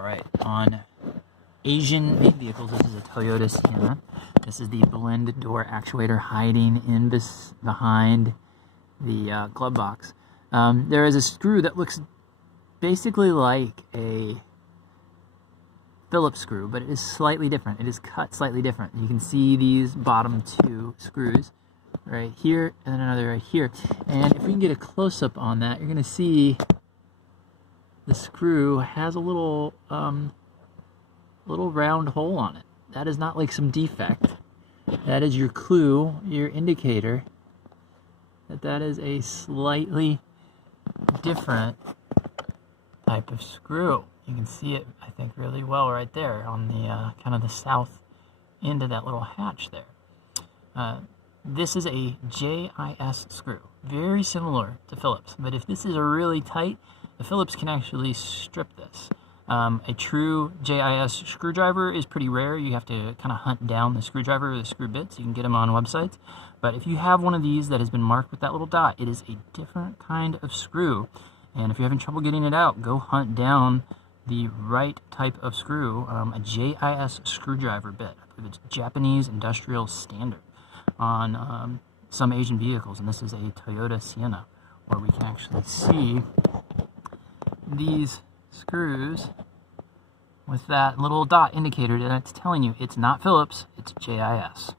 Alright, on Asian made vehicles, this is a Toyota Sienna. This is the blend door actuator hiding in behind the glove box. There is a screw that looks basically like a Phillips screw, but it is slightly different. It is cut slightly different. You can see these bottom two screws right here and then another right here. And if we can get a close-up on that, you're going to see the screw has a little round hole on it. That is not like some defect. That is your clue, your indicator that is a slightly different type of screw. You can see it, I think, really well right there on the kind of the south end of that little hatch there. This is a JIS screw, very similar to Phillips, but if this is a really tight, the Phillips can actually strip this. A true JIS screwdriver is pretty rare. You have to kind of hunt down the screwdriver or the screw bits. You can get them on websites. But if you have one of these that has been marked with that little dot, it is a different kind of screw. And if you're having trouble getting it out, go hunt down the right type of screw, a JIS screwdriver bit. I believe it's Japanese industrial standard on some Asian vehicles. And this is a Toyota Sienna, where we can actually see these screws with that little dot indicator that's telling you it's not Phillips, it's JIS.